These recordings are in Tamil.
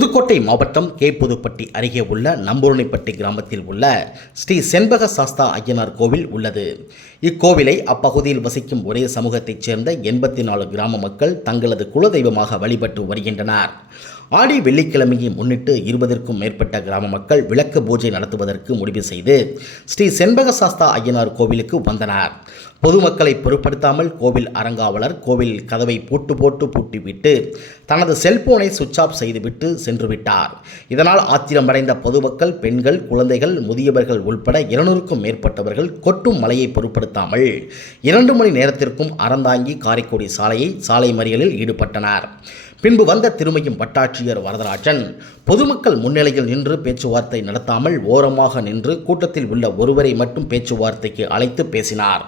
புதுக்கோட்டை மாவட்டம் கே புதுப்பட்டி அருகே உள்ள நம்பூரணிப்பட்டி கிராமத்தில் உள்ள ஸ்ரீ செண்பக சாஸ்தா ஐயனார் கோவில் உள்ளது. இக்கோவிலை அப்பகுதியில் வசிக்கும் ஒரே சமூகத்தைச் சேர்ந்த எண்பத்தி நாலு கிராம மக்கள் தங்களது குலதெய்வமாக வழிபட்டு வருகின்றனர். ஆடி வெள்ளிக்கிழமையை முன்னிட்டு இருபதற்கும் மேற்பட்ட கிராம மக்கள் விளக்கு பூஜை நடத்துவதற்கு முடிவு செய்து ஸ்ரீ செண்பக சாஸ்தா ஐயனார் கோவிலுக்கு வந்தனர். பொதுமக்களை பொருட்படுத்தாமல் கோவில் அறங்காவலர் கோவில் கதவை பூட்டு போட்டு பூட்டிவிட்டு தனது செல்போனை சுவிட்ச் ஆஃப் செய்துவிட்டு சென்று விட்டார் இதனால் ஆத்திரமடைந்த பொதுமக்கள் பெண்கள் குழந்தைகள் முதியவர்கள் உள்பட இருநூறுக்கும் மேற்பட்டவர்கள் கொட்டும் மலையை பொருட்படுத்தாமல் இரண்டு மணி நேரத்திற்கும் அறந்தாங்கி காரைக்குடி சாலையை சாலை மறியலில் ஈடுபட்டனர். பின்பு வந்த திருமையும் வட்டாட்சியர் வரதராஜன் பொதுமக்கள் முன்னிலையில் நின்று பேச்சுவார்த்தை நடத்தாமல் ஓரமாக நின்று கூட்டத்தில் உள்ள ஒருவரை மட்டும் பேச்சுவார்த்தைக்கு அழைத்து பேசினார்.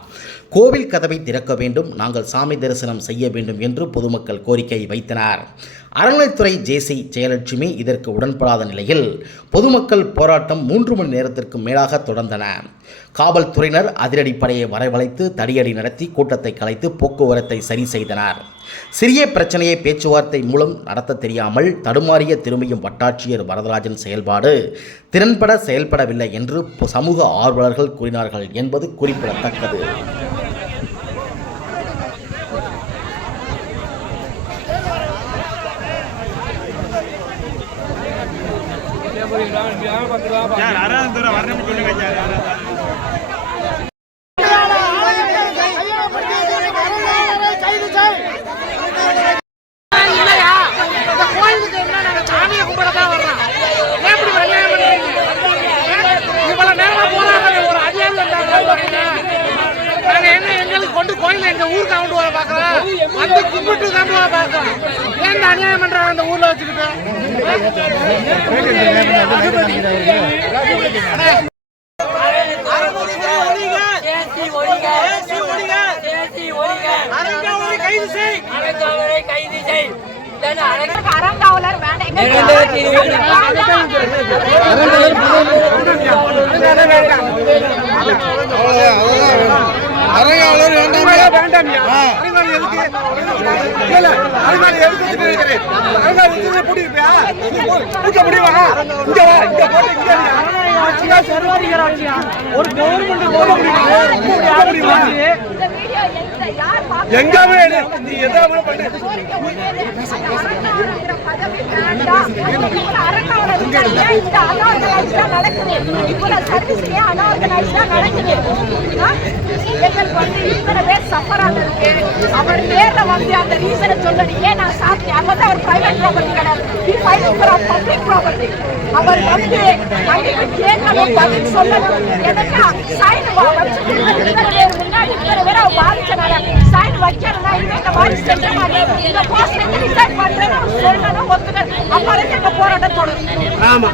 கோவில் கதவை திறக்க வேண்டும் நாங்கள் சாமி தரிசனம் செய்ய வேண்டும் என்று பொதுமக்கள் கோரிக்கை வைத்தனர். அறநிலைத்துறை ஜேசி ஜெயலட்சுமி இதற்கு உடன்படாத நிலையில் பொதுமக்கள் போராட்டம் மூன்று மணி நேரத்திற்கு மேலாக தொடர்ந்தன. காவல்துறையினர் அதிரடிப்படையை வரவழைத்து தடியடி நடத்தி கூட்டத்தை கலைத்து போக்குவரத்தை சரி செய்தனர். சிறிய பிரச்சனையை பேச்சுவார்த்தை மூலம் நடத்த தெரியாமல் தடுமாறிய திரும்பியும் வட்டாட்சியர் வரதராஜன் செயல்பாடு திறன்பட செயல்படவில்லை என்று சமூக ஆர்வலர்கள் கூறினார்கள் என்பது குறிப்பிடத்தக்கது. யார் யாராவது தூரம் வரணும் சொல்லுங்க சார் யாராவது கோயில எங்க ஊருக்கு கொண்டு வர பாக்குறேன் அந்த கும்பிட்டு தான் போக பாக்குறோம் ஏன் அநியாயம் பண்றாங்க அந்த ஊர்ல வச்சுக்கிட்டு? அறங்காவலர் வேண்டாம். அரங்காவலர் வேண்டாம். ஒரு கவர்மெண்ட் எங்க நீ எதா வேணும் பண்ணு கோரிக்கை ஒண்ணே இருக்கிற பதவி வேண்டாம். இவ்வளவு அறங்காவலர் இருந்தா ஏன் இந்த unorganized ஆ நடக்குது? இவ்வளவு service ஏன் unorganized ஆ நடக்குது? எங்களுக்கு வந்து இத்தனை பேர் suffer ஆனதுக்கு, அவர் பேர்ல வந்து அந்த ரீசனை சொல்லணும். ஏன் நான் சாப்பிட்டேன்? அவர் வந்து அவர் பிரைவேட் property கிடையாது. He fighting for our public அவர் வந்து அன்னைக்கு கேட்கணும், பதில் சொல்லணும். எதுக்கு? sign வச்சு வச்சுட்டு இத்தனை பேர் பாதிச்சனால sign வைக்கணும்னா இனிமே இந்த மாதிரி செஞ்ச மாதிரி இந்த post ல இருந்து resign பண்றேன்னு அவர் சொல்லணும், ஒத்துக்கணும். அப்ப வரைக்கும் எங்க போராட்டம் தொடரும். ஆமா.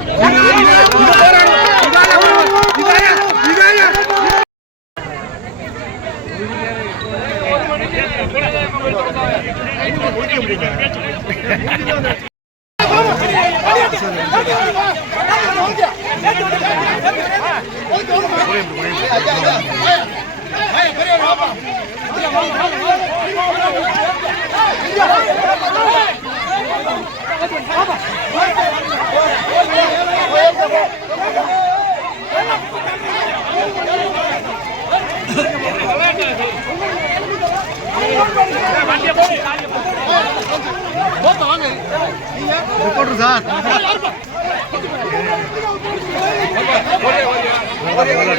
Reporter sir. கொடை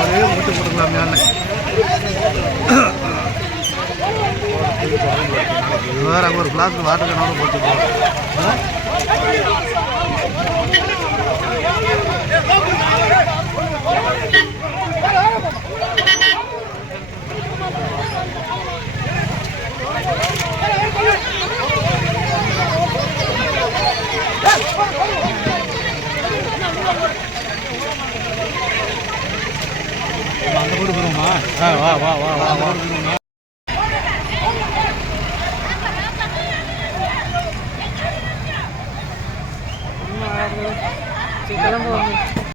ஒரே முட்டு போட்டுக்கலாம் அண்ணன் வேற அங்கே ஒரு கிளாஸ் வாட்டர் கேனோட போட்டு அங்கே வா வா வா வா